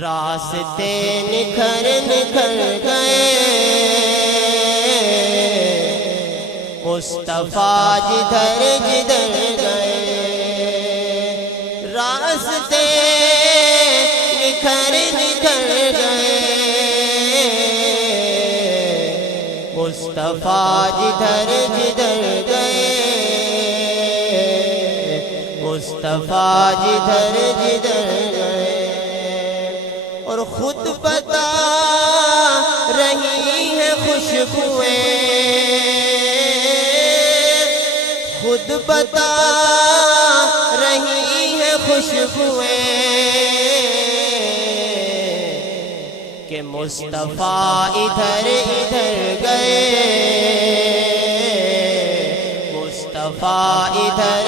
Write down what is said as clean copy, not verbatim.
راستے نکھر نکھر گئے مصطفیٰ جدھر جدھر گئے، راستے نکھر نکھر گئے مصطفیٰ جدھر جدھر گئے، مصطفیٰ جدھر جدھر گئے، اور خود بتا رہی ہے خوشبوئیں، خود بتا رہی ہے خوشبوئیں کہ مصطفیٰ ادھر ادھر گئے، مصطفیٰ ادھر